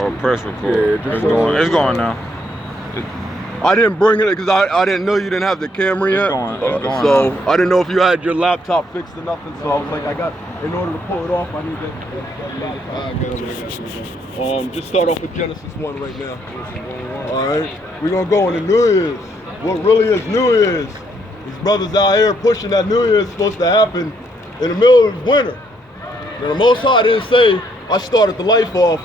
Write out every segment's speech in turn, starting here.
Or press record. Yeah, it's going now. I didn't bring it because I didn't know you didn't have the camera yet. It's going so now. I didn't know if you had your laptop fixed or nothing. So I was like, in order to pull it off, I need that laptop. Just start off with Genesis 1 right now. All right, we're gonna go into New Year's. What really is New Year's? These brothers out here pushing that New Year's is supposed to happen in the middle of winter. Now the Most High didn't say I started the life off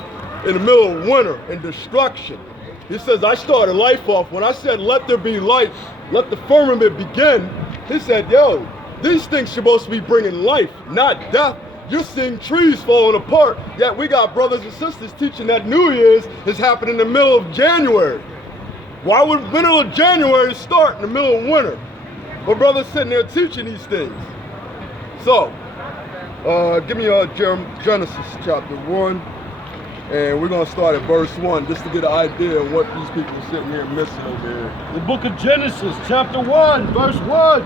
in the middle of winter and destruction. He says, I started life off when I said, let there be light, let the firmament begin. He said, yo, these things supposed to be bringing life, not death. You're seeing trees falling apart, yet we got brothers and sisters teaching that New Year's is happening in the middle of January. Why would middle of January start in the middle of winter? But brothers sitting there teaching these things. So, give me Genesis chapter 1. And we're going to start at verse 1 just to get an idea of what these people are sitting here missing over here. The book of Genesis, chapter 1, verse 1.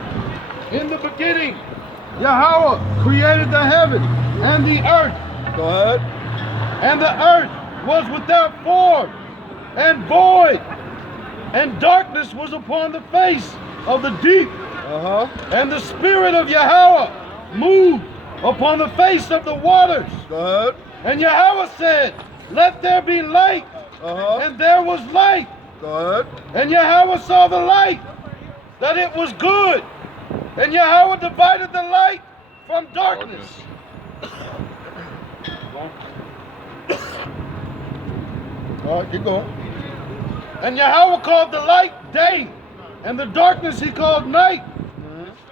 In the beginning, Yahweh created the heaven and the earth. Go ahead. And the earth was without form and void, and darkness was upon the face of the deep. And the Spirit of Yahweh moved upon the face of the waters. Go ahead. And Yahweh said, let there be light. And there was light. Go ahead. And Yahweh saw the light, that it was good. And Yahweh divided the light from darkness. All right, keep going. And Yahweh called the light day, and the darkness he called night.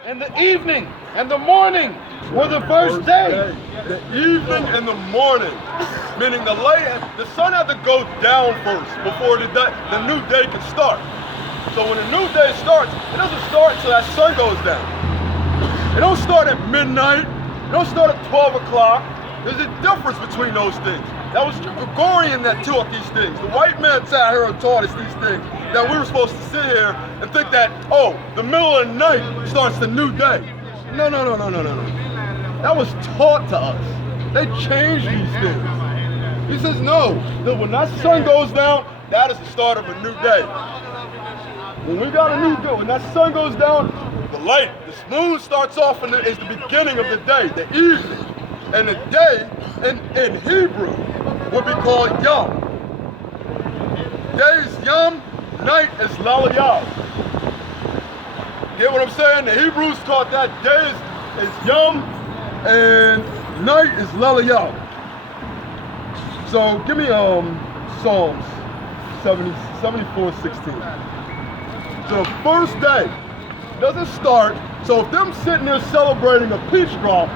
And the evening and the morning were the first day. The evening and the morning, meaning the sun had to go down first before the new day can start. So when the new day starts, it doesn't start until that sun goes down. It don't start at midnight. It don't start at 12 o'clock. There's a difference between those things. That was Gregorian that taught these things. The white man sat here and taught us these things. That we were supposed to sit here and think that, oh, the middle of the night starts the new day. No. That was taught to us. They changed these things. He says, no, that when that sun goes down, that is the start of a new day. When we got a new day, when that sun goes down, the light, the moon starts off and is the beginning of the day, the evening. And the day in Hebrew would be called Yom. Day is Yom, night is Lalayah. Get what I'm saying? The Hebrews taught that day is Yom and night is Lalayah. So give me Psalms 74:16. So the first day doesn't start. So if them sitting there celebrating a peach drop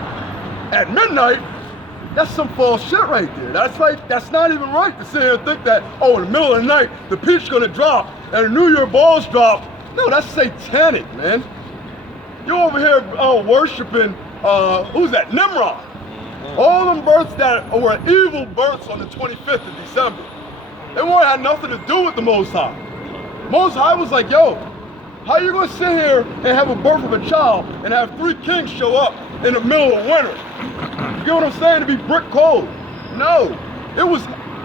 at midnight, that's some false shit right there. That's not even right to sit here and think that, oh, in the middle of the night, the peach's gonna drop and the New Year balls drop. No, that's satanic, man. You're over here worshiping, who's that? Nimrod. All them births that were evil births on the 25th of December. They had nothing to do with the Most High. Most High was like, yo, how you gonna sit here and have a birth of a child and have 3 kings show up in the middle of winter? You get what I'm saying? To be brick cold. No,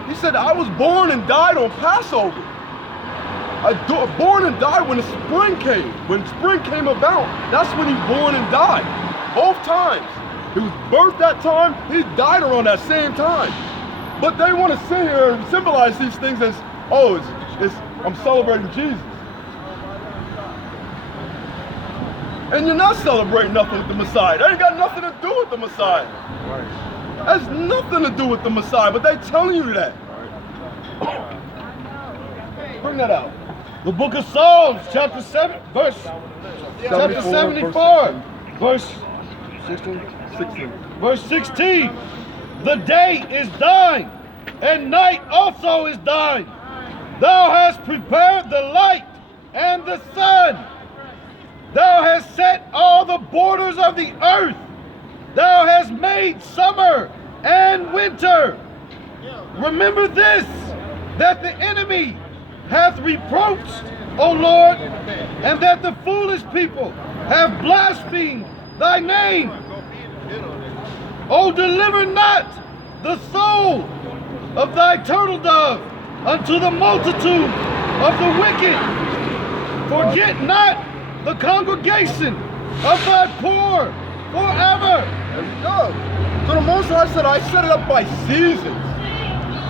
he said, I was born and died on Passover. Born and died when the spring came. When spring came about, that's when he born and died. Both times. He was birthed that time, he died around that same time. But they want to sit here and symbolize these things as, oh, I'm celebrating Jesus. And you're not celebrating nothing with the Messiah. That ain't got nothing to do with the Messiah. Right. That's nothing to do with the Messiah, but they telling you that. Right. Bring that out. The book of Psalms, chapter 74, verse 16. Verse 16. The day is thine, and night also is thine. Thou hast prepared the light and the sun. Thou hast set all the borders of the earth. Thou hast made summer and winter. Remember this, that the enemy hath reproached, O Lord, and that the foolish people have blasphemed thy name. O deliver not the soul of thy turtle dove unto the multitude of the wicked. Forget not the congregation of thy poor forever. There we go. So the Most High said, I set it up by seasons.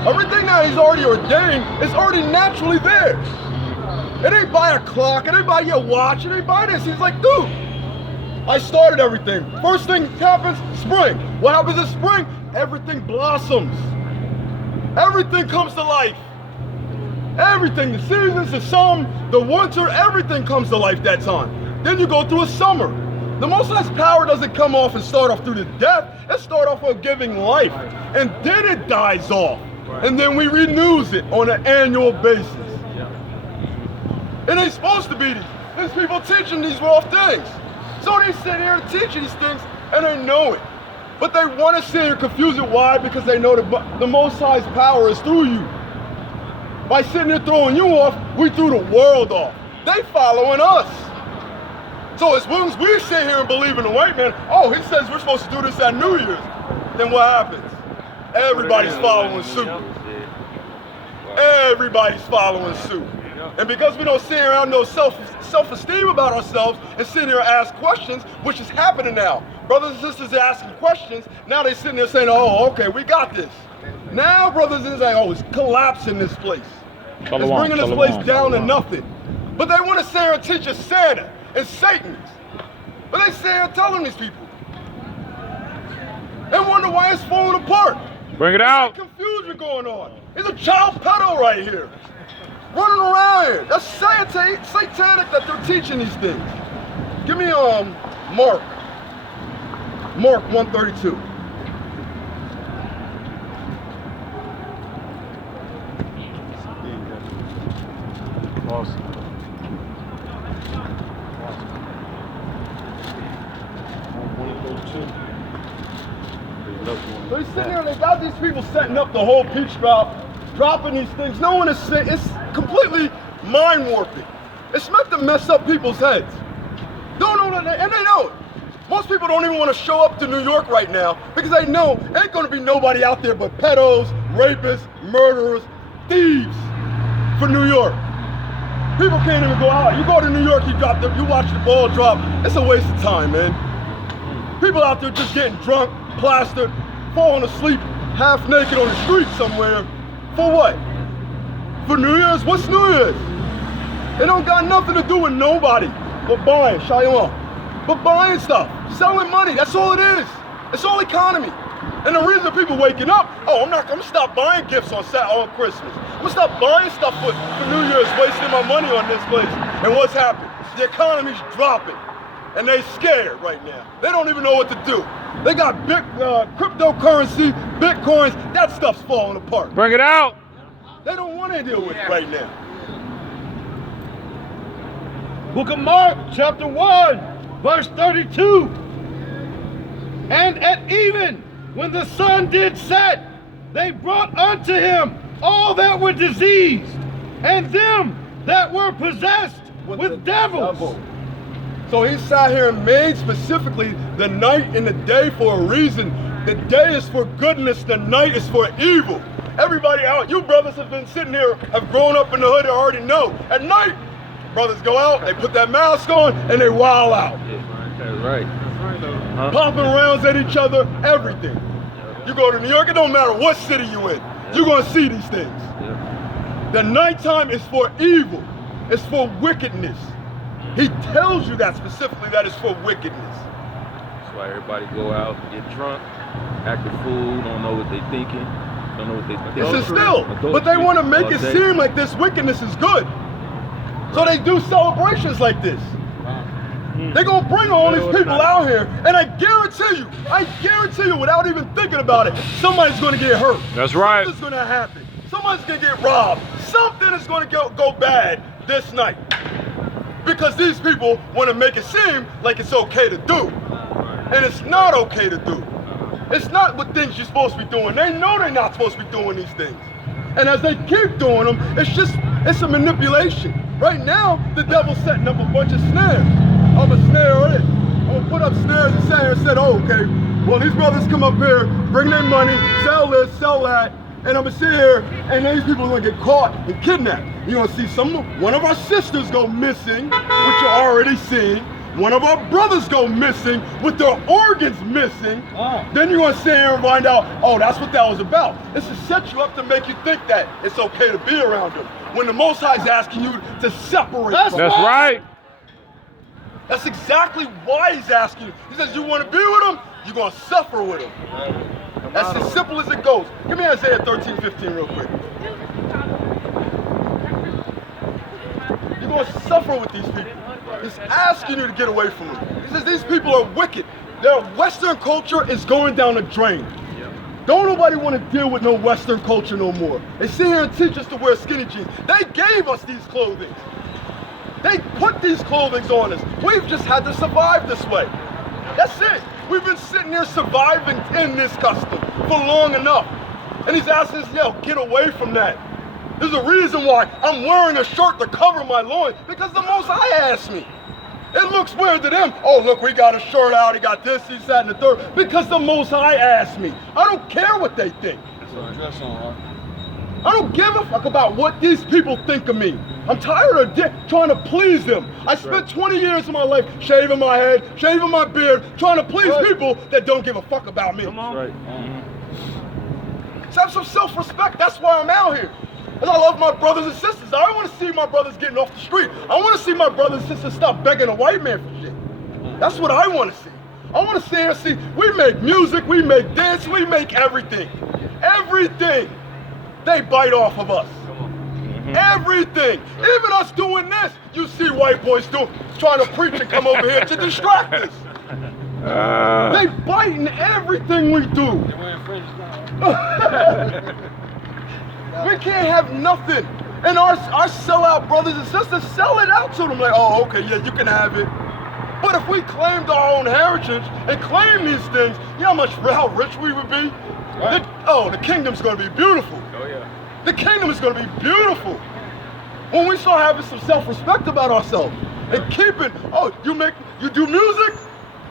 Everything that he's already ordained is already naturally there. It ain't by a clock, it ain't by your watch, it ain't by this. He's like, dude, I started everything. First thing happens, spring. What happens in spring? Everything blossoms. Everything comes to life. Everything, the seasons, the sun, the winter, everything comes to life that time. Then you go through a summer. The Most High's power doesn't come off and start off through the death. It starts off with giving life. And then it dies off. And then we renews it on an annual basis. It ain't supposed to be these people teaching these raw things. So they sit here and teach these things and they know it. But they want to sit here and confuse it. Why? Because they know that the Most High's power is through you. By sitting there throwing you off, we threw the world off. They following us. So as long as we sit here and believe in the white man, oh, he says we're supposed to do this at New Year's, then what happens? Everybody's following suit. Everybody's following suit. And because we don't sit here and have no self-esteem about ourselves and sit here and ask questions, which is happening now. Brothers and sisters are asking questions, now they're sitting there saying, oh, okay, we got this. Now brothers and sisters are like, oh, it's collapsing this place. It's bringing this place down to nothing. But they want to sit here and teach us Santa and Satan's. But they sit here and telling these people. And wonder why it's falling apart. Bring it out. There's confusion going on. There's a child pedo right here. Running around here. That's satanic that they're teaching these things. Give me Mark 132. Awesome. They're sitting there and they got these people setting up the whole peach drop, dropping these things. No one is saying, it's completely mind warping. It's meant to mess up people's heads. Don't know that, and they know it. Most people don't even want to show up to New York right now because they know ain't going to be nobody out there but pedos, rapists, murderers, thieves for New York. People can't even go out. You go to New York, you watch the ball drop. It's a waste of time, man. People out there just getting drunk, plastered, falling asleep, half naked on the street somewhere. For what? For New Year's? What's New Year's? It don't got nothing to do with nobody but buying, Shalom. But buying stuff, selling money, that's all it is. It's all economy. And the reason people waking up, oh, I'm gonna stop buying gifts on Christmas. I'm gonna stop buying stuff for New Year's, wasting my money on this place. And what's happened? The economy's dropping. And they scared right now. They don't even know what to do. They got big cryptocurrency, bitcoins, that stuff's falling apart. Bring it out. They don't want to deal with it right now. Book of Mark, chapter 1, verse 32. And at even, when the sun did set, they brought unto him all that were diseased, and them that were possessed with devils. So he sat here and made specifically the night and the day for a reason. The day is for goodness, the night is for evil. Everybody out, you brothers have been sitting here, have grown up in the hood, already know. At night, brothers go out, they put that mask on, and they wild out. That's right. Popping rounds at each other, everything. You go to New York, it don't matter what city you in, you're gonna see these things. The nighttime is for evil, it's for wickedness. He tells you that specifically, that is for wickedness. That's why everybody go out, get drunk, act a fool, don't know what they thinking, don't know what they think. It's still, but they want to make it seem like this wickedness is good. So they do celebrations like this. They're gonna bring all these people out here, and I guarantee you, without even thinking about it, somebody's gonna get hurt. That's right. Something's gonna happen. Somebody's gonna get robbed. Something is gonna go bad this night. Because these people want to make it seem like it's okay to do. And it's not okay to do. It's not what things you're supposed to be doing. They know they're not supposed to be doing these things. And as they keep doing them, it's a manipulation. Right now, the devil's setting up a bunch of snares. I'm a snare it. I'm gonna put up snares and sit here and said, oh, okay, well, these brothers come up here, bring their money, sell this, sell that, and I'm gonna sit here, and these people are gonna get caught and kidnapped. You're gonna see one of our sisters go missing, which you're already seeing. One of our brothers go missing with their organs missing. Then you're gonna sit here and find out, oh, that's what that was about. It's to set you up to make you think that it's okay to be around them, when the Most High is asking you to separate. That's right. That's exactly why he's asking you. He says, you want to be with him, you're going to suffer with him. That's as simple as it goes. Give me Isaiah 13:15 real quick. You're going to suffer with these people. He's asking you to get away from them. He says these people are wicked. Their Western culture is going down the drain. Don't nobody want to deal with no Western culture no more. They sit here and teach us to wear skinny jeans. They gave us these clothing. They put these clothings on us. We've just had to survive this way. That's it. We've been sitting here surviving in this custom for long enough. And he's asking us, yo, get away from that. There's a reason why I'm wearing a shirt to cover my loins, because the Most High asked me. It looks weird to them. Oh, look, we got a shirt out, he got this, he sat in the third. Because the Most High asked me. I don't care what they think. I don't give a fuck about what these people think of me. I'm tired of trying to please them. I spent 20 years of my life shaving my head, shaving my beard, trying to please people that don't give a fuck about me. Come on. Right. So have some self-respect. That's why I'm out here. Because I love my brothers and sisters. I don't want to see my brothers getting off the street. I want to see my brothers and sisters stop begging a white man for shit. That's what I want to see. I want to see and see, we make music, we make dance, we make everything. Everything. They bite off of us. Everything. Even us doing this, you see white boys trying to preach and come over here to distract us. They biting everything we do. We can't have nothing. And our sellout brothers and sisters sell it out to them like, oh, okay, yeah, you can have it. But if we claimed our own heritage and claimed these things, you know how rich we would be? Right. The kingdom's going to be beautiful. Oh, yeah. The kingdom is going to be beautiful. When we start having some self-respect about ourselves and keeping, you do music?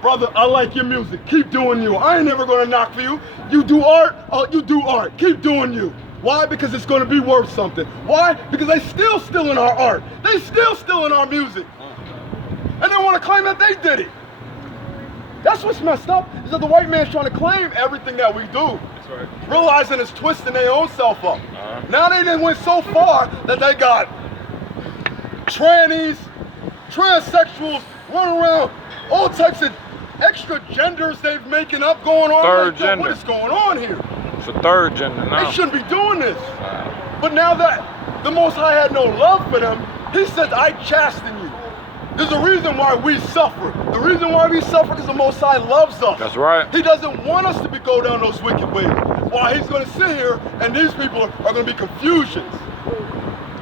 Brother, I like your music. Keep doing you. I ain't never going to knock for you. You do art? You do art. Keep doing you. Why? Because it's going to be worth something. Why? Because they still stealing our art. They still stealing our music. And they want to claim that they did it. That's what's messed up, is that the white man's trying to claim everything that we do. That's right. Realizing it's twisting their own self up. Now they done went so far that they got trannies, transsexuals running around, all types of extra genders they've making up going on. Third like, gender. What is going on here? It's a third gender now. They shouldn't be doing this. But now that the Most High had no love for them, he said, I chasten you. There's a reason why we suffer. The reason why we suffer is the Most High loves us. That's right. He doesn't want us to go down those wicked ways. Why he's going to sit here and these people are going to be confusions.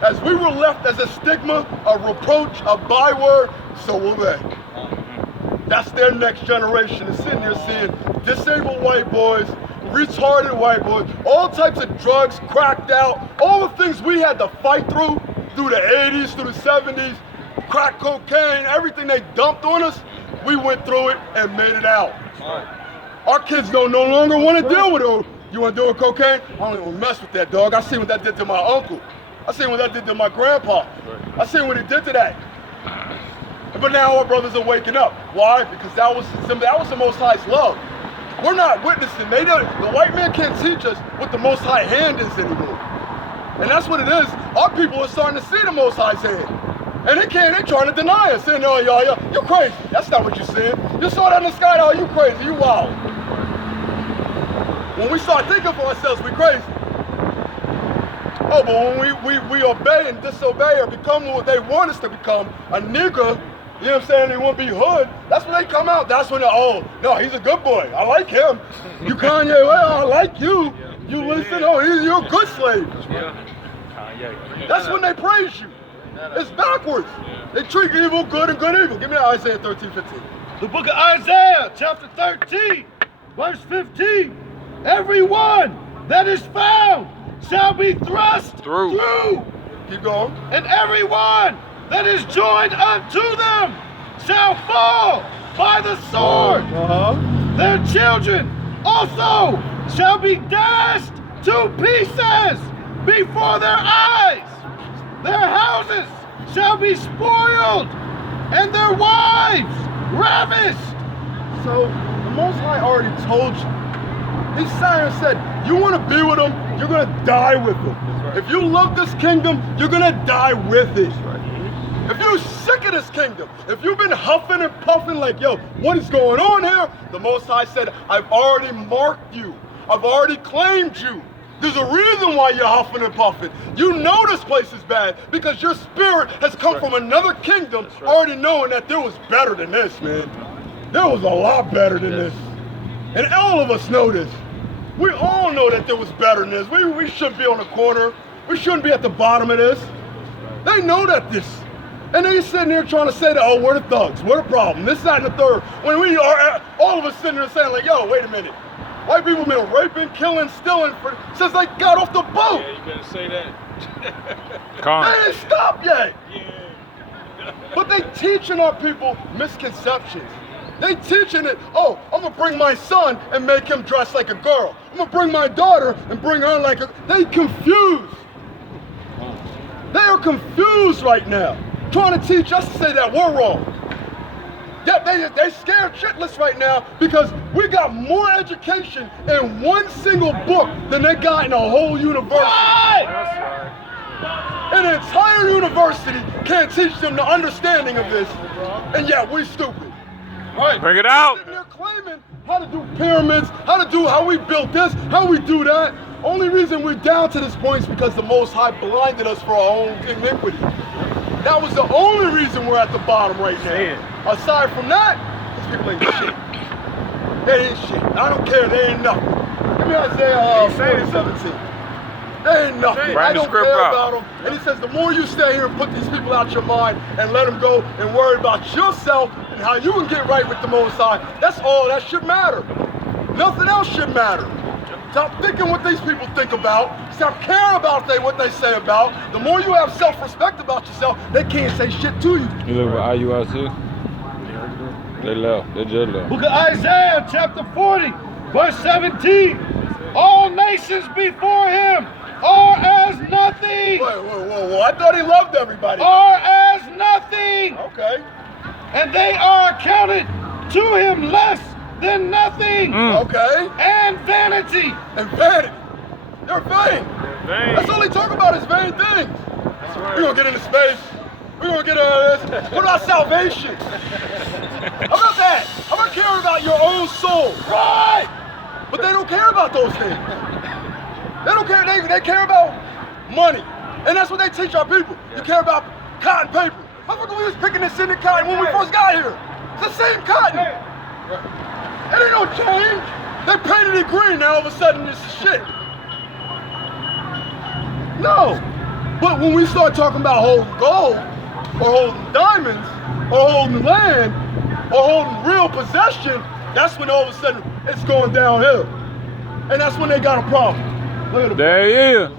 As we were left as a stigma, a reproach, a byword, so will they. That's their next generation is sitting here seeing disabled white boys, retarded white boys, all types of drugs cracked out, all the things we had to fight through the 80s, through the 70s, crack cocaine, everything they dumped on us, we went through it and made it out. Our kids no longer want to deal with it. You want to deal with cocaine? I don't even mess with that, dog. I seen what that did to my uncle. I seen what that did to my grandpa. I seen what it did to that. But now our brothers are waking up. Why? Because that was the Most High's love. We're not witnessing. The white man can't teach us what the Most High hand is anymore. And that's what it is. Our people are starting to see the Most High's hand. And they're trying to deny us, saying, oh, y'all, you're crazy. That's not what you're saying. You saw that in the sky, oh, you crazy, you wild. When we start thinking for ourselves, we crazy. Oh, but when we obey and disobey or become what they want us to become, a nigger, you know what I'm saying, they want to be hood, that's when they come out. That's when they're, oh, no, he's a good boy. I like him. You Kanye, well, I like you. You listen, oh, you're a good slave. That's when they praise you. It's backwards. They treat evil good and good evil. Give me Isaiah 13:15. The book of Isaiah, chapter 13, verse 15. Everyone that is found shall be thrust through. Keep going. And everyone that is joined unto them shall fall by the sword. Their children also shall be dashed to pieces before their eyes. Their houses shall be spoiled, and their wives ravished. So the Most High already told you. He sat and said, you want to be with him, you're going to die with him. Right. If you love this kingdom, you're going to die with it. Right. If you're sick of this kingdom, if you've been huffing and puffing like, yo, what is going on here? The Most High said, I've already marked you. I've already claimed you. There's a reason why you're huffing and puffing. You know this place is bad because your spirit has come from another kingdom already knowing that there was better than this, man. There was a lot better than this. And all of us know this. We all know that there was better than this. We shouldn't be on the corner. We shouldn't be at the bottom of this. They know that this. And they sitting there trying to say that, oh, we're the thugs. We're the problem. This, that, and the third. When we are, all of us sitting there saying like, yo, wait a minute. White people been raping, killing, stealing since they got off the boat. Yeah, you better say that. They ain't stopped yet. Yeah. But they teaching our people misconceptions. They teaching it, oh, I'm gonna bring my son and make him dress like a girl. I'm gonna bring my daughter and bring her like a, they confused. They are confused right now, trying to teach us to say that we're wrong. Yeah, they scared shitless right now because we got more education in one single book than they got in a whole university. Right. An entire university can't teach them the understanding of this, and yet we stupid. Right. Bring it out. They're claiming how to do pyramids, how we built this, how we do that. Only reason we're down to this point is because the Most High blinded us for our own iniquity. That was the only reason we're at the bottom right now. Aside from that, these people ain't shit. They ain't shit. I don't care. They ain't nothing. Give me Isaiah 40:17. They ain't nothing. I don't care about them. And he says, the more you stay here and put these people out your mind and let them go and worry about yourself and how you can get right with the Most High, that's all that should matter. Nothing else should matter. Stop thinking what these people think about. Stop caring about what they say about. The more you have self-respect about yourself, they can't say shit to you. You live with IUIC? They left. They just left. Book of Isaiah, chapter 40, verse 17. All nations before him are as nothing. Whoa. I thought he loved everybody. Are as nothing. Okay. And they are accounted to him less than nothing. Okay. And vanity. And vanity. They're vain. That's all they talk about is vain things. That's right. We're going to get into space. We're going to get out of this. What about salvation? How about that? How about caring about your own soul? Right. But they don't care about those things. They don't care. They care about money. And that's what they teach our people. You care about cotton paper. Motherfucker, we was picking this in the cotton when we first got here. It's the same cotton. It ain't no change. They painted it green, now all of a sudden it's shit. No. But when we start talking about holding gold, or holding diamonds, or holding land, or holding real possession, that's when all of a sudden it's going downhill. And that's when they got a problem. Look at There he is.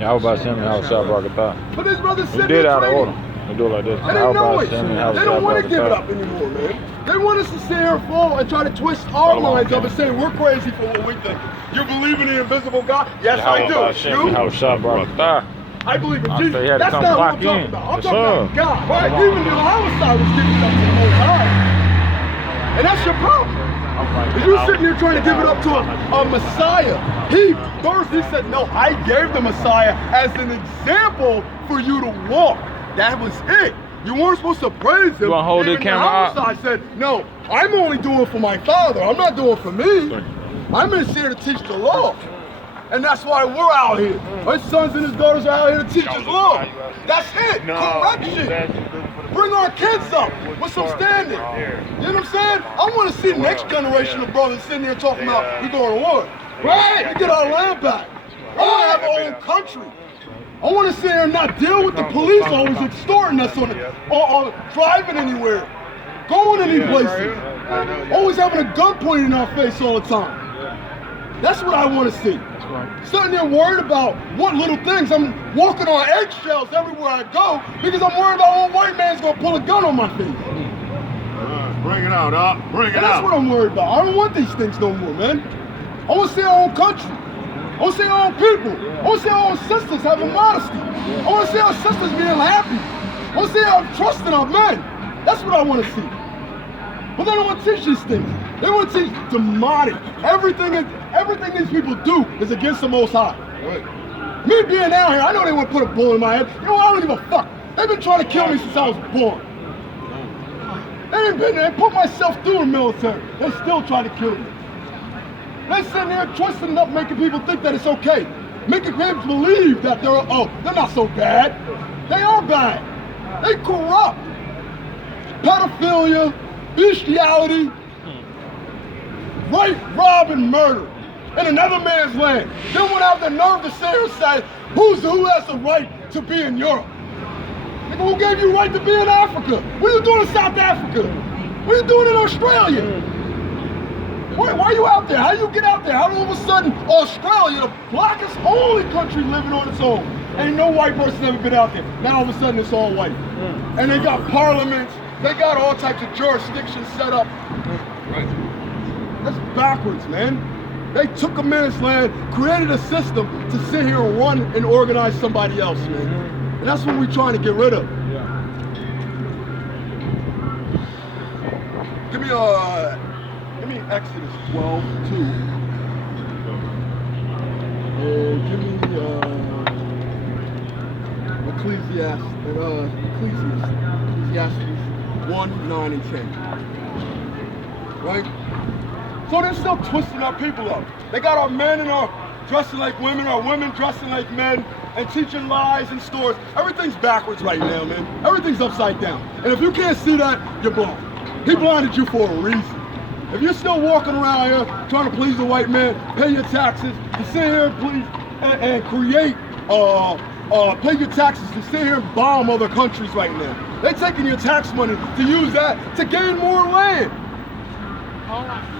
How about sending out Shabbat? But this brother said did out of order. They do it like this. And they know it. They don't want to give it up anymore, man. They want us to sit here and fall and try to twist our minds up and say we're crazy for what we think. You believe in the invisible God? Yes, I do. You? I believe in Jesus. That's not what I'm talking about. I'm talking about God. Right? Even the Hamasiyach was giving it up to the Most High. And that's your problem. If you're sitting here trying to give it up to a Messiah, he said, no, I gave the Messiah as an example for you to walk. That was it. You weren't supposed to praise him. You want to hold the camera up? I said, no, I'm only doing it for my Father. I'm not doing it for me. I'm in here to teach the law. And that's why we're out here. My sons and his daughters are out here to teach his law. That's it. Correction. Bring our kids up with some standing. You know what I'm saying? I want to see the next generation of brothers sitting there talking about we going to war. Right? To get our land back. I want to have our own country. I want to sit here and not deal with the police always extorting us on driving anywhere, going any places, always having a gun pointed in our face all the time. That's what I want to see. Sitting there worried about what little things. I'm walking on eggshells everywhere I go because I'm worried about one white man's going to pull a gun on my face. Bring it it out, bring it And that's out. what I'm worried about. I don't want these things no more, man. I want to see our own country. I want to see our own people. I want to see our own sisters having modesty. I want to see our sisters being happy. I want to see our trust in our men. That's what I want to see. But they don't want to teach these things. They want to teach demonic. Everything these people do is against the Most High. Right. Me being out here, I know they want to put a bullet in my head. You know what? I don't give a fuck. They've been trying to kill me since I was born. They put myself through the military. They still try to kill me. They sitting there twisting it up, making people think that it's okay. Making people believe that they're not so bad. They are bad. They corrupt. Pedophilia, bestiality, rape, rob, and murder in another man's land. They won't have the nerve to sit here and say, who has the right to be in Europe? Nigga, who gave you right to be in Africa? What are you doing in South Africa? What are you doing in Australia? Why are you out there? How do you get out there? How all of a sudden Australia, the blackest only country living on its own, ain't no white person ever been out there. Now all of a sudden it's all white. And they got parliaments, they got all types of jurisdictions set up. Right. That's backwards, man. They took a man's land, created a system to sit here and run and organize somebody else, man. And that's what we're trying to get rid of. Give me Exodus 12:2. Give me Ecclesiastes 1:9 and 10. Right? So they're still twisting our people up. They got our men and our dressing like women, our women dressing like men, and teaching lies in stores. Everything's backwards right now, man. Everything's upside down. And if you can't see that, you're blind. He blinded you for a reason. If you're still walking around here trying to please the white man, pay your taxes, to sit here and please and create, pay your taxes to sit here and bomb other countries right now. They're taking your tax money to use that to gain more land.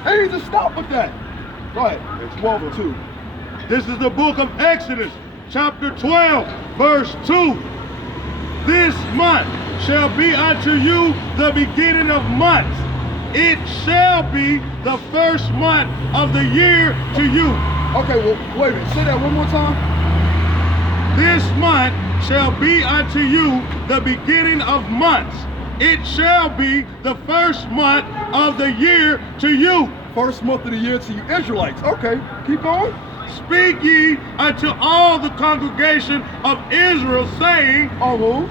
They need to stop with that. Go ahead. It's 12:2. This is the book of Exodus, chapter 12, verse 2. This month shall be unto you the beginning of months. It shall be the first month of the year to you. Okay, well, wait a minute. Say that one more time. This month shall be unto you the beginning of months. It shall be the first month of the year to you. First month of the year to you Israelites. Okay, keep going. Speak ye unto all the congregation of Israel, saying, who?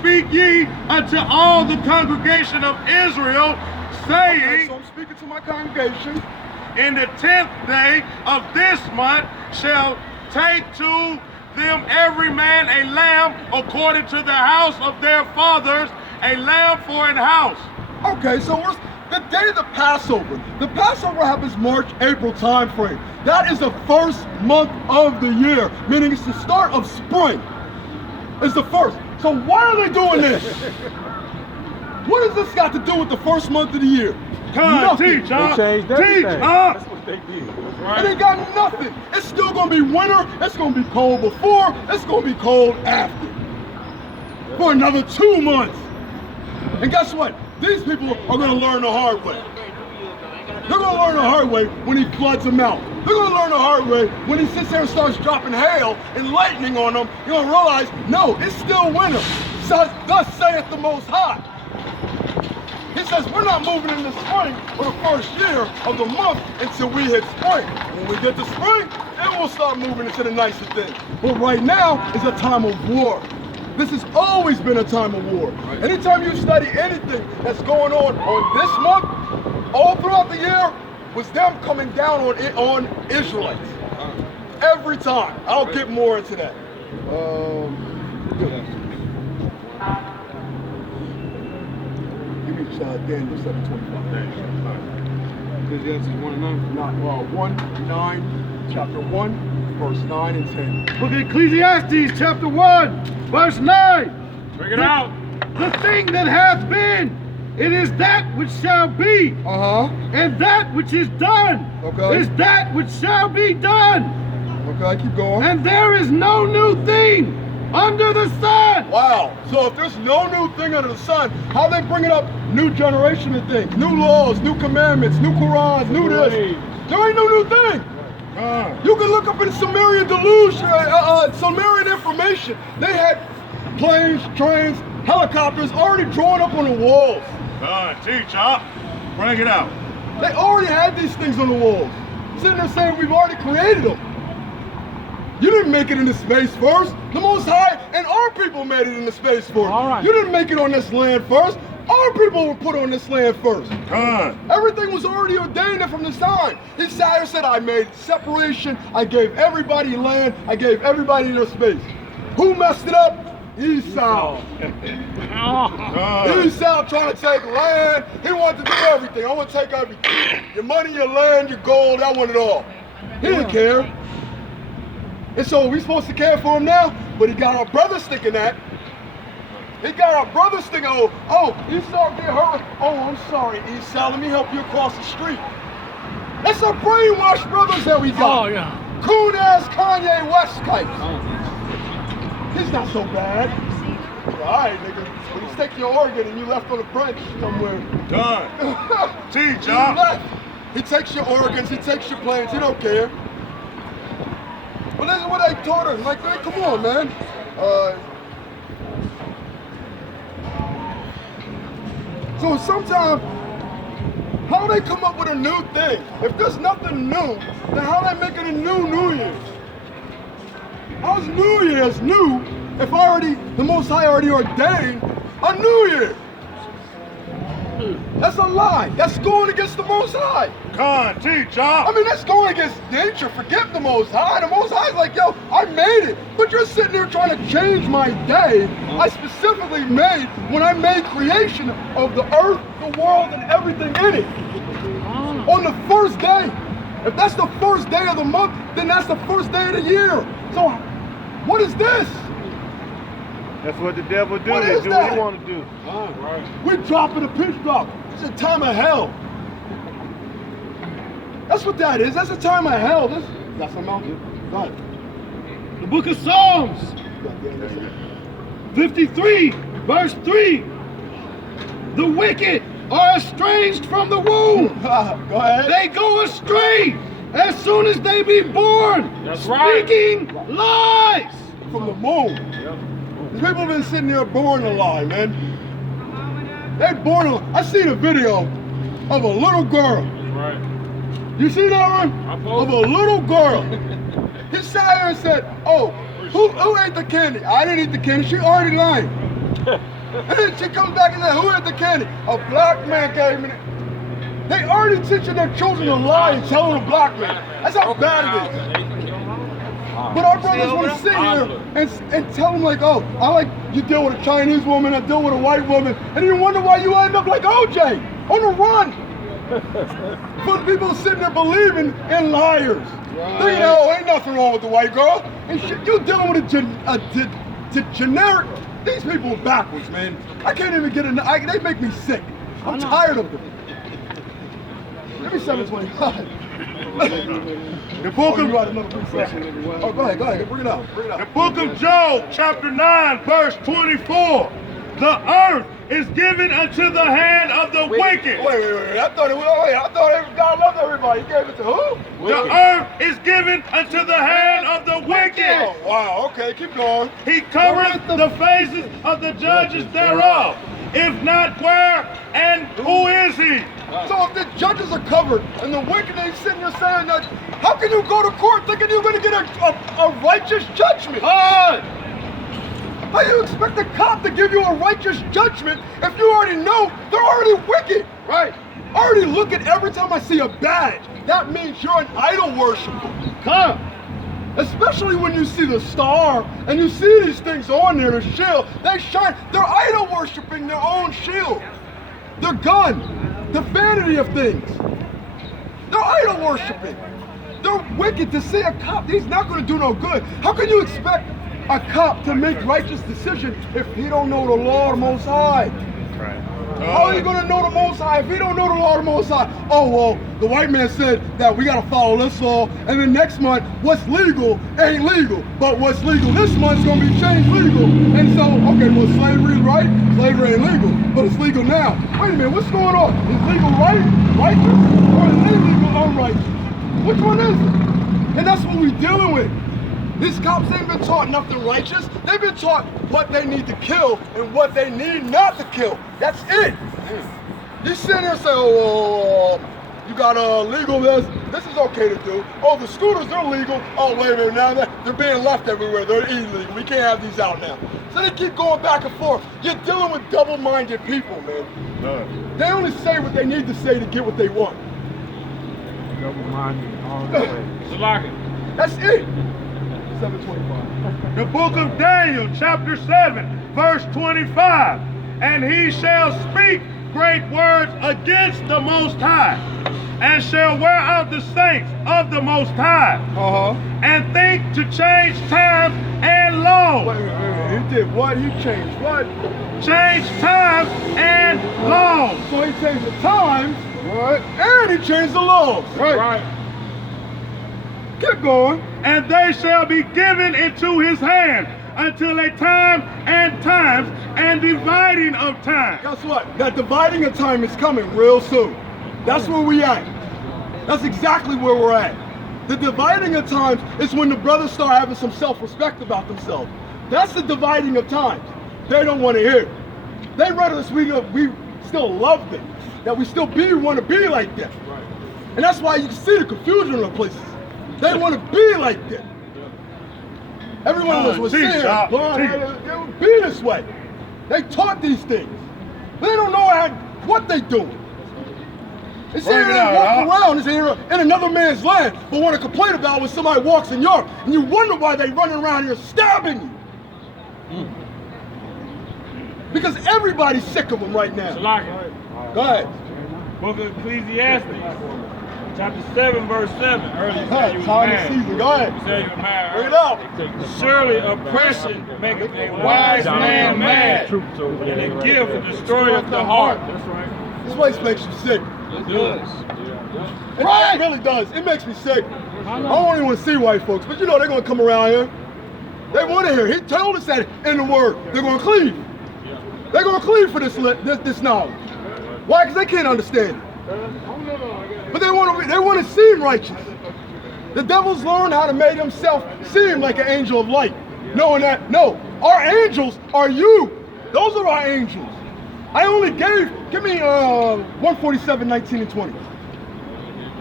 Speak ye unto all the congregation of Israel, saying, Okay, so I'm speaking to my congregation. in the 10th day of this month shall take to them every man a lamb according to the house of their fathers, a lamb for an house. Okay, so what's the day of the Passover? The Passover happens March, April time frame. That is the first month of the year, meaning it's the start of spring. It's the first. So why are they doing this? What has this got to do with the first month of the year? Nothing. Teach, They changed everything. That's what they did. It ain't got nothing. It's still gonna be winter. It's gonna be cold before. It's gonna be cold after. For another 2 months. And guess what? These people are gonna learn the hard way. They're gonna learn the hard way when he floods them out. They're gonna learn the hard way when he sits there and starts dropping hail and lightning on them. You're gonna realize, no, it's still winter. So, thus saith the Most High. He says we're not moving into spring for the first year of the month until we hit spring. When we get to spring, then we'll start moving into the nicer thing. But right now is a time of war. This has always been a time of war. Anytime you study anything that's going on this month, all throughout the year, was them coming down on Israelites. Every time. I'll get more into that. Give me Daniel 7:25. Ecclesiastes 1:9, chapter 1, verse 9 and 10. Book of Ecclesiastes, chapter 1, verse 9. Bring it out. The thing that hath been, it is that which shall be, and that which is done is that which shall be done. Okay, keep going. And there is no new thing under the sun. Wow. So if there's no new thing under the sun, how are they bringing up new generation of things, new laws, new commandments, new Qurans, new this? There ain't no new thing. You can look up in Sumerian delusion, Sumerian information. They had planes, trains, helicopters already drawn up on the walls. Teach, huh? Bring it out. They already had these things on the walls. Sitting there saying we've already created them. You didn't make it into space first. The Most High and our people made it into space first. All right. You didn't make it on this land first. Our people were put on this land first. Everything was already ordained from the time. His sire said, I made separation. I gave everybody land. I gave everybody their space. Who messed it up? Esau. Esau trying to take land. He wanted to do everything. I want to take everything. Your money, your land, your gold, I want it all. He didn't care. And so we supposed to care for him now? But he got our brothers thinking that. He got our brothers thinking, oh, Esau get hurt. Oh, I'm sorry, Esau, let me help you across the street. That's our brainwashed brothers that we got. Oh, yeah. Coon-ass Kanye West types. He's not so bad. All right, nigga. When you take your organ and you left on the branch somewhere. Teach, He left. He takes your organs, he takes your planes, he don't care. Well, this is what I taught her. Like, man, come on, man. So sometimes, how they come up with a new thing? If there's nothing new, then how they making a New Year's? How's New Year's new if the Most High already ordained a New Year? That's a lie. That's going against the Most High. Teach, I mean, that's going against nature. Forget the Most High. The Most High's like, yo, I made it. But you're sitting there trying to change my day. I specifically made when I made creation of the earth, the world, and everything in it. On the first day. If that's the first day of the month, then that's the first day of the year. So, what is this? That's what the devil do. What They is do that? what he want to do. We're dropping a pinch drop. It's a time of hell. That's what that is. That's a time of hell. That's a mountain. Right. The book of Psalms, 53, verse 3. The wicked are estranged from the womb. Go ahead. They go astray as soon as they be born. That's right. Speaking lies. From the moon. These people have been sitting there born a lie, man. They born a lie. I seen a video of a little girl. That's right. You see that one? Of a little girl. His sire said, oh, who ate the candy? I didn't eat the candy. She already lying. And then she comes back and said, who ate the candy? A black man gave me it. They already teaching their children to lie and tell them a black man. That's how bad it is. But our brothers want to sit here and tell them like, oh, you deal with a Chinese woman, I deal with a white woman, and you wonder why you end up like OJ, on the run. But people sitting there believing in liars. Right. Thinking, oh, ain't nothing wrong with the white girl. And shit, you dealing with a generic, these people are backwards, man. I can't even get they make me sick. I'm tired of them. Give me 725. The book of Oh, go ahead, bring it up. The book of Job, chapter 9, verse 24. The earth is given unto the hand of the wicked. Wait. I thought God loved everybody. He gave it to who? The earth is given unto the hand of the wicked. Oh, wow, okay, keep going. He covereth the faces of the judges thereof. If not, where and who is he? So if the judges are covered and the wicked ain't sitting there saying that, how can you go to court thinking you're going to get a righteous judgment? How do you expect a cop to give you a righteous judgment if you already know they're already wicked? Right. I already look at every time I see a badge, that means you're an idol worshiper. Come. Especially when you see the star and you see these things on there, the shield, they shine. They're idol worshiping their own shield. Their gun, the vanity of things. They're idol worshiping. They're wicked. To see a cop, he's not going to do no good. How can you expect a cop to make righteous decisions if he don't know the law of the Most High? Right. How are you going to know the Most High if we don't know the law of the Most High? Oh, well, the white man said that we got to follow this law, and then next month, what's legal ain't legal. But what's legal this month is going to be changed legal. And so, okay, well, slavery is right, slavery ain't legal, but it's legal now. Wait a minute, what's going on? Is legal righteous, or is illegal unrighteous? Which one is it? And that's what we're dealing with. These cops ain't been taught nothing righteous. They've been taught what they need to kill and what they need not to kill. That's it. You sit there and say, oh, you got legal this. This is okay to do. Oh, the scooters, they're legal. Oh, wait a minute, now they're being left everywhere. They're illegal. We can't have these out now. So they keep going back and forth. You're dealing with double-minded people, man. No. They only say what they need to say to get what they want. Double-minded all the way. That's it. 7:25. The book of Daniel, chapter 7, verse 25. And he shall speak great words against the Most High, and shall wear out the saints of the Most High, and think to change times and laws. Wait. He did what? He changed what? Change times and laws. So he changed the times, right? And he changed the laws. Right. Keep going. And they shall be given into his hand until a time and times and dividing of time. Guess what? That dividing of time is coming real soon. That's where we at. That's exactly where we're at. The dividing of times is when the brothers start having some self-respect about themselves. That's the dividing of times. They don't want to hear it. They rather us we still love them, that we still want to be like them. And that's why you can see the confusion in the places. They want to be like that. Everyone of us was saying, they would be this way. They taught these things. But they don't know what they doing. They say they walk around in another man's land, but want to complain about when somebody walks in yours, and you wonder why they running around here stabbing you. Because everybody's sick of them right now. Go ahead. Book of Ecclesiastes. Chapter 7, verse 7. Early time of season. Go ahead. Bring it out. Surely oppression maketh a wise man mad, and a gift destroyeth the heart. That's right. This place makes you sick. It does. It really does. It makes me sick. I don't even want to see white folks, but you know they're going to come around here. They want to hear. He told us that in the word. They're going to cleave. They're going to cleave for this knowledge. Why? Because they can't understand it. But they want to seem righteous. The devil's learned how to make himself seem like an angel of light. Knowing that, no, our angels are you. Those are our angels. I only give me 147, 19, and 20.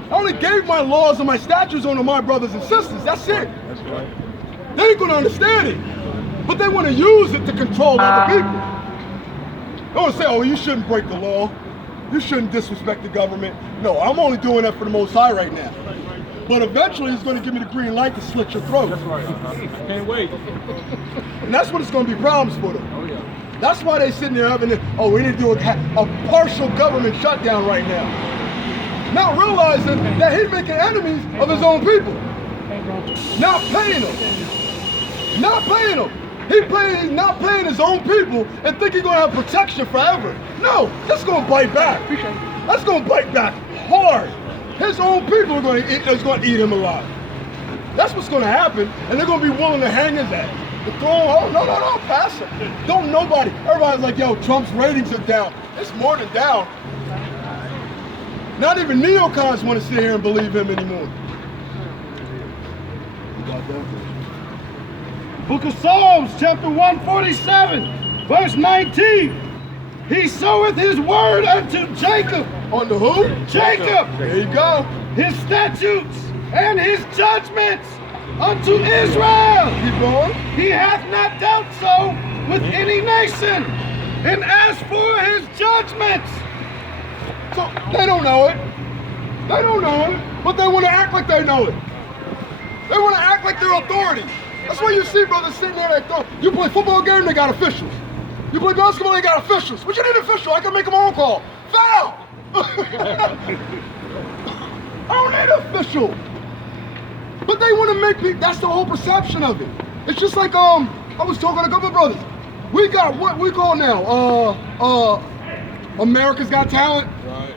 I only gave my laws and my statutes onto my brothers and sisters. That's it. That's right. They ain't going to understand it. But they want to use it to control other people. They want to say, oh, you shouldn't break the law. You shouldn't disrespect the government. No, I'm only doing that for the Most High right now. But eventually he's going to give me the green light to slit your throat. That's right. I can't wait. And that's what it's going to be problems for them. Oh, yeah. That's why they're sitting there having, we need to do a partial government shutdown right now. Not realizing that he's making enemies of his own people. Not paying them. Not paying them. He's not paying his own people and think he's going to have protection forever. No, that's going to bite back. That's going to bite back hard. His own people are going to eat him alive. That's what's going to happen, and they're going to be willing to hang his ass. To throw him, no, pass him. Don't nobody. Everybody's like, yo, Trump's ratings are down. It's more than down. Not even neocons want to sit here and believe him anymore. Book of Psalms, chapter 147, verse 19. He soweth his word unto Jacob. On the who? Jacob. There you go. His statutes and his judgments unto Israel. Keep going. He hath not dealt so with any nation. And as for his judgments. So they don't know it. They don't know it. But they want to act like they know it. They want to act like they're authority. That's why you see brothers sitting there that you play football game, they got officials. You play basketball, they got officials. What you need an official? I can make them own call. Foul! I don't need an official. But they want to make me, that's the whole perception of it. It's just like, I was talking to a couple of brothers. We got what we call now, America's Got Talent? Right.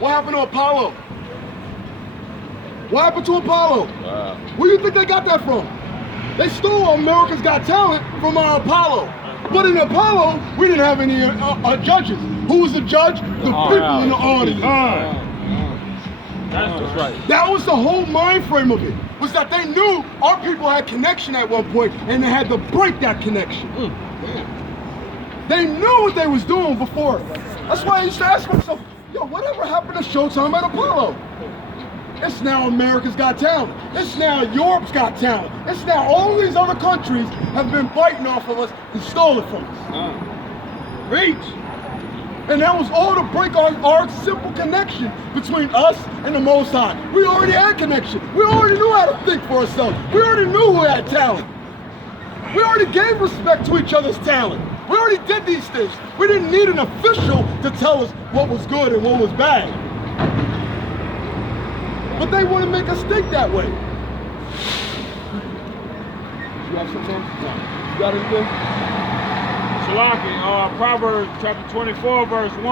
What happened to Apollo? What happened to Apollo? Wow. Where do you think they got that from? They stole America's Got Talent from our Apollo. But in Apollo, we didn't have any judges. Who was the judge? The people in the audience. That's right. That was the whole mind frame of it, was that they knew our people had connection at one point and they had to break that connection. They knew what they was doing before. That's why I used to ask myself, yo, whatever happened to Showtime at Apollo? It's now America's Got Talent. It's now Europe's Got Talent. It's now all these other countries have been biting off of us and stole it from us. Reach. And that was all to break our simple connection between us and the Most High. We already had connection. We already knew how to think for ourselves. We already knew who had talent. We already gave respect to each other's talent. We already did these things. We didn't need an official to tell us what was good and what was bad. But they want to make us think that way. You have something? No. You got anything? Shalaki, Proverbs chapter 24, verse 1.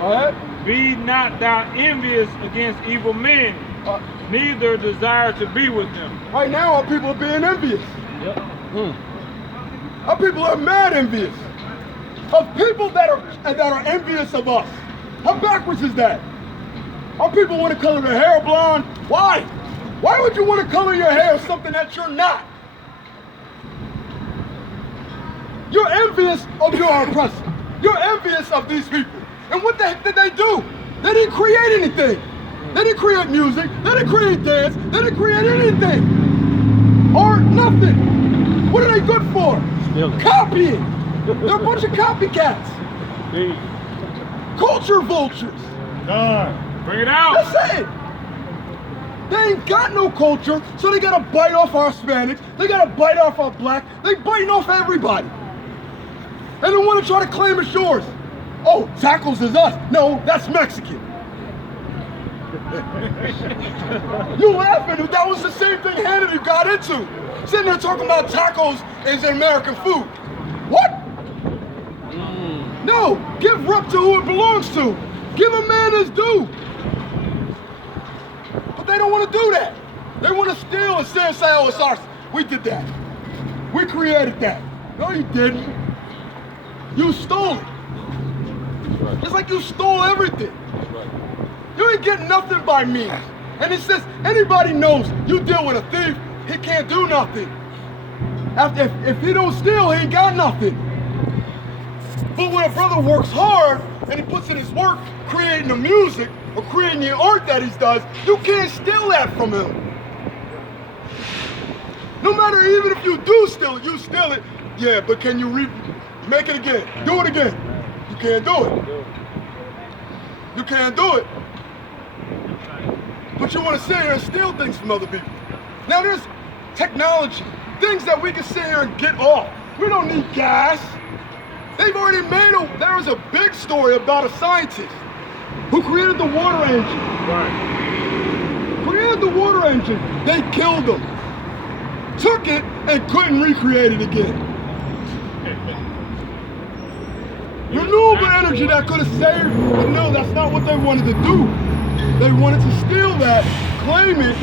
Go ahead. Be not thou envious against evil men, neither desire to be with them. Right now, our people are being envious. Our people are mad envious of people that are envious of us. How backwards is that? Our people want to color their hair blonde. Why? Why would you want to color your hair something that you're not? You're envious of your oppressor. You're envious of these people. And what the heck did they do? They didn't create anything. They didn't create music. They didn't create dance. They didn't create anything. Or nothing. What are they good for? Stealing. Copying. They're a bunch of copycats. Culture vultures. Bring it out. That's it. They ain't got no culture, so they gotta bite off our Hispanics. They gotta bite off our black. They biting off everybody. And they want to try to claim it's yours. Oh, tacos is us. No, that's Mexican. You laughing? That was the same thing Hannity got into. Sitting there talking about tacos is American food. What? No, give rep to who it belongs to. Give a man his due. But they don't want to do that. They want to steal and say, oh, it's ours. We did that. We created that. No, you didn't. You stole it. Right. It's like you stole everything. Right. You ain't getting nothing by me. And it says, anybody knows you deal with a thief, he can't do nothing. If he don't steal, he ain't got nothing. But when a brother works hard and he puts in his work, creating the music or creating the art that he does, you can't steal that from him. No matter, even if you do steal it, you steal it. Yeah, but can you make it again? Do it again. You can't do it. You can't do it. But you want to sit here and steal things from other people. Now there's technology, things that we can sit here and get off. We don't need gas. They've already made there was a big story about a scientist who created the water engine. Right. Created the water engine. They killed him. Took it and couldn't recreate it again. Renewable energy that could have saved, but no, that's not what they wanted to do. They wanted to steal that, claim it,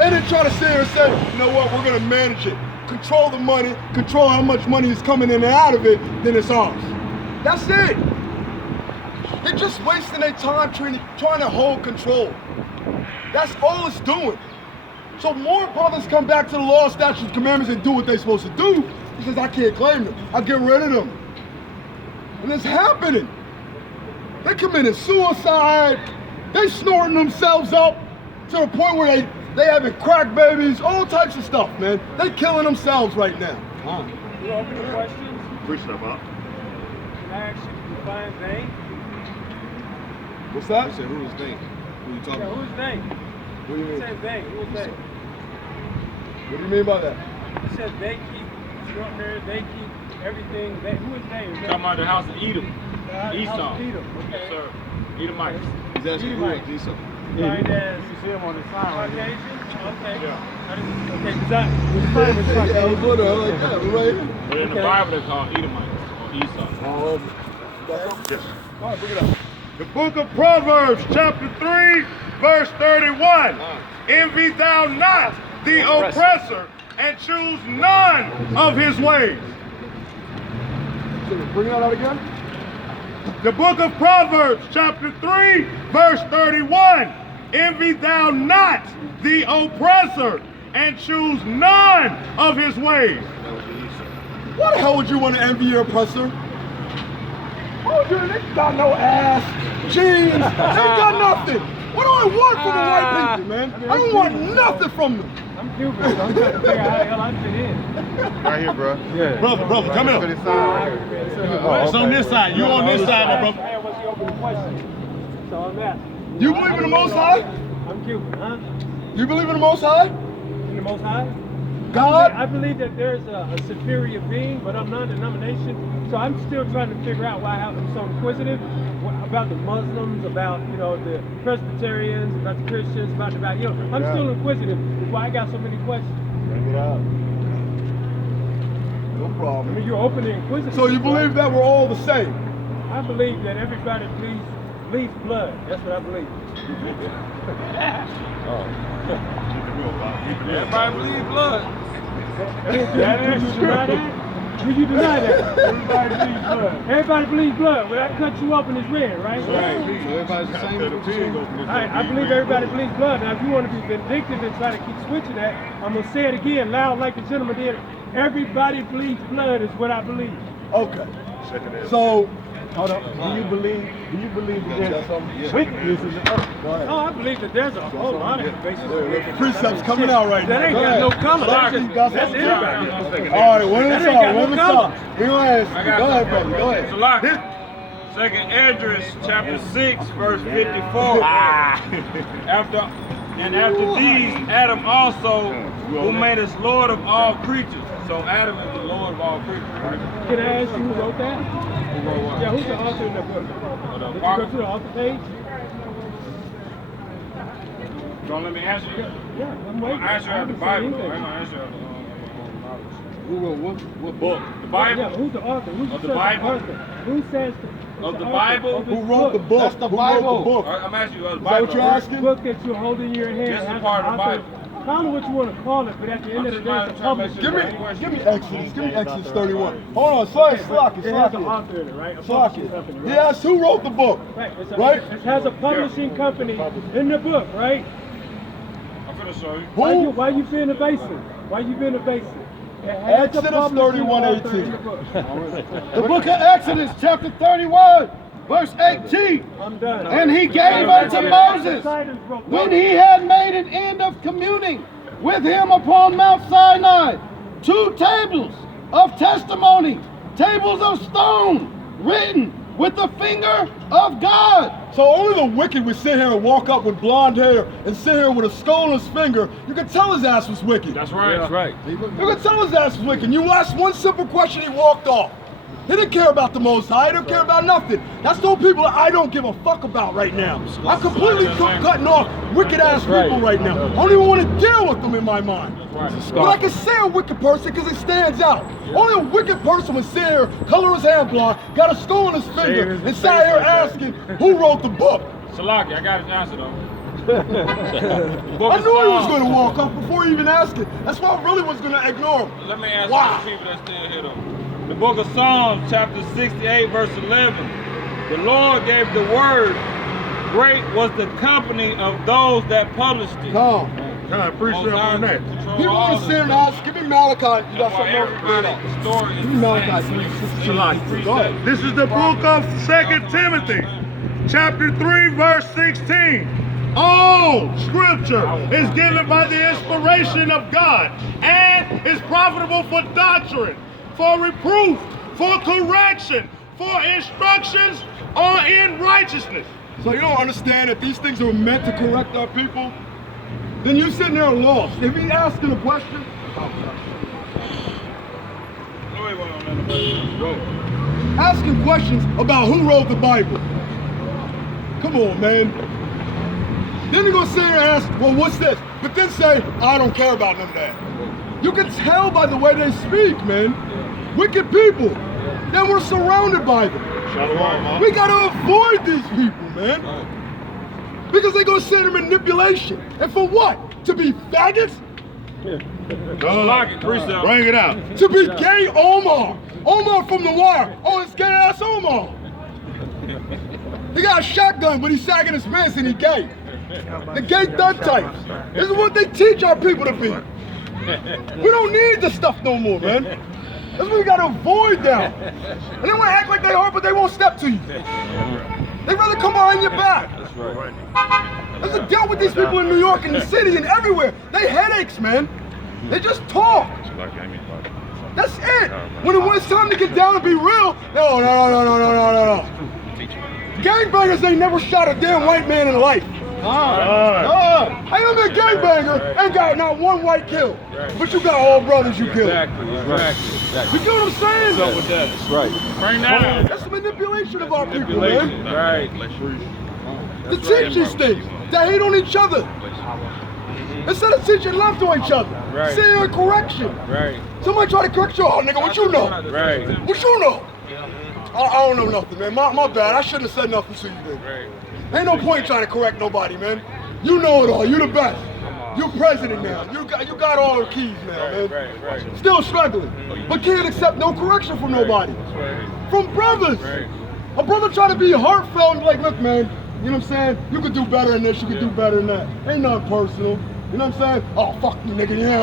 and then try to sit here and say, you know what, we're going to manage it. Control the money, control how much money is coming in and out of it, then it's ours. That's it. They're just wasting their time trying to hold control. That's all it's doing. So more brothers come back to the law, statutes, commandments, and do what they're supposed to do. He says, I can't claim them. I'll get rid of them. And it's happening. They committing suicide. They snorting themselves up to the point where they having crack babies, all types of stuff, man. They killing themselves right now. You open the questions? Preach that up. Can I ask you to define they? What's that? You said who is they? Who you talking Yeah, about? who's they? What do you You mean? said they. Who is they? What do you mean by that? You said they keep strawberries, they keep everything. Who is they? Talking about the house of Edom. Esau. Edom. Yes, Okay. sir. Edomites. He's asking who is Esau. Defined as You see him on the sign right there. Caucasian? Okay. Yeah. Okay, does that Yeah, I was wondering, like that, right? But in the Bible, they're called Edomites or Esau. Oh, Yes. All right, bring it up. The book of Proverbs, chapter 3, verse 31. Envy thou not the oppressor, and choose none of his ways. Bring it out again. The book of Proverbs, chapter 3, verse 31. Envy thou not the oppressor, and choose none of his ways. Why the hell would you want to envy your oppressor? Oh, dude, they got no ass, jeans, they got nothing. What do I want from the white people, man? I don't want nothing from them. I'm Cuban, so I'm trying to figure out how the hell I fit in. Right here, bro. Yeah. Brother, come here. This side right here. It's on this side. You on this side, my brother. Hey, what's the open question? So I'm at. You believe in the Most High? I'm Cuban, huh? You believe in the Most High? In the Most High? God? I believe that there's a superior being, but I'm non-denomination, so I'm still trying to figure out why I'm so inquisitive about the Muslims, about the Presbyterians, about the Christians, about I'm still inquisitive. That's why I got so many questions. Bring it out. No I problem. mean, you're open and inquisitive. So you believe that we're all the same? I believe that everybody bleeds blood. That's what I believe. Everybody bleed blood. Do you deny that? Do you deny that? Everybody bleeds blood. Everybody bleeds blood. When I cut you up and it's red, right? Right. So everybody's the same. I believe everybody bleeds blood. Now, if you want to be vindictive and try to keep switching that, I'm going to say it again loud like the gentleman did. Everybody bleeds blood is what I believe. Okay. So, Hold up. Do you believe that there's wickedness in the earth? go ahead. Oh, I believe that there's a whole lot of basis of wickedness. Precepts coming out right now. That ain't Go got ahead. no color. Sorry, That's you got that's something? anybody. All right, one That at a ain't got time, no one at a color. time. We gonna ask you. Go ahead, brother. Go ahead. Salaki. Second Esdras, chapter 6, verse 54. After these, Adam also, who made us Lord of all creatures. So Adam is the Lord of all creatures, right? Can I ask you who wrote that? Who wrote what? Yeah, who's the author in the book? Did you go to the author page? Don't let me answer you. Yeah, I'm I'm waiting. gonna answer I out the haven't Bible. seen I'm anything. gonna answer out the knowledge. Who wrote what book? The Bible. Yeah, who's the author? Who's Of the the Bible? author? Who says Of the author Bible? of Who this wrote the book? That's the Who wrote Bible. the book? All right, I'm asking you about the Is that Bible. what you're asking? book that you're holding in your hand? This is has part an of the author? Bible. Call it what you want to call it, but at the end of the day, it's a publisher. Give me Exodus. Give me Exodus 31. Hold on, It has Slack an it. author in it, right? A publishing company, He right? asked who wrote the book. Right. Right? It has a publishing company in the book, right? I'm gonna show you. Who? Why you being evasive? Why you being evasive? It has a Exodus publishing 31:18. author in the book. The book of Exodus, chapter 31, verse 18. I'm done. And he gave unto Moses, when he had made an end of communing with him upon Mount Sinai, 2 tables of testimony, tables of stone, written with the finger of God. So only the wicked would sit here and walk up with blonde hair and sit here with a skull on his finger. You could tell his ass was wicked. That's right. That's right. You could tell his ass was wicked. You asked one simple question, he walked off. He didn't care about the Most High. He don't care about nothing. That's the people that I don't give a fuck about right now. I'm completely cutting off wicked ass people right now. I don't even want to deal with them in my mind. But I can say a wicked person because it stands out. Only a wicked person would sit here, color his hair blonde, got a skull on his finger, and sat here asking who wrote the book. Salaki, I got his answer though. I knew he was going to walk off before he even asked it. That's why I really was going to ignore him. Let me answer Why? the people that's still here though. The book of Psalms, chapter 68, verse 11. The Lord gave the word. Great was the company of those that published it. Come. I appreciate Most High on that. control People all want to this. sit here and ask, give me Malachi. You got That's why something else to bring everybody, up. the story is Give me the Malachi. same. Go ahead. This is the book of 2 Timothy, chapter 3, verse 16. All scripture is given by the inspiration of God and is profitable for doctrine, for reproof, for correction, for instructions in righteousness. So you don't understand that these things are meant to correct our people? Then you sitting there lost. If he's asking a question, asking questions about who wrote the Bible. Come on, man. Then you're gonna sit here and ask, well, what's this? But then say, I don't care about none of that. You can tell by the way they speak, man. Wicked people. Then we're surrounded by them. We gotta avoid these people, man. Because they're gonna say they're manipulation. And for what? To be faggots? Bring it out. To be gay Omar. Omar from The Wire. Oh, it's gay ass Omar. He got a shotgun, but he's sagging his pants and he gay. The gay thug types. This is what they teach our people to be. We don't need this stuff no more, man. That's what we gotta avoid them. And they wanna act like they are, but they won't step to you. They'd rather come behind your back. That's right. There's a deal with these people in New York and the city and everywhere. They headaches, man. They just talk. That's it. When it's time to get down and be real, no. Gangbangers ain't never shot a damn white man in life. I ain't been a gangbanger, ain't got not one white kill. But you got all brothers you killed. Exactly. You get what I'm saying? That's right. That's the manipulation of our people, man. Right. To teach these things, to hate on each other. Instead of teaching love to each other. Right. Saying correction. Right. Somebody try to correct you, oh nigga, what you know? Right. What you know? I don't know nothing, man. My bad. I shouldn't have said nothing to you then. Right. Ain't no point trying to correct nobody, man. You know it all. You the best. You president now. You got all the keys now, man. Right. Still struggling, but can't accept no correction from nobody. From brothers. A brother trying to be heartfelt and like, look, man, you know what I'm saying? You could do better than this. You could do better than that. Ain't nothing personal. You know what I'm saying? Oh, fuck you, nigga. Yeah.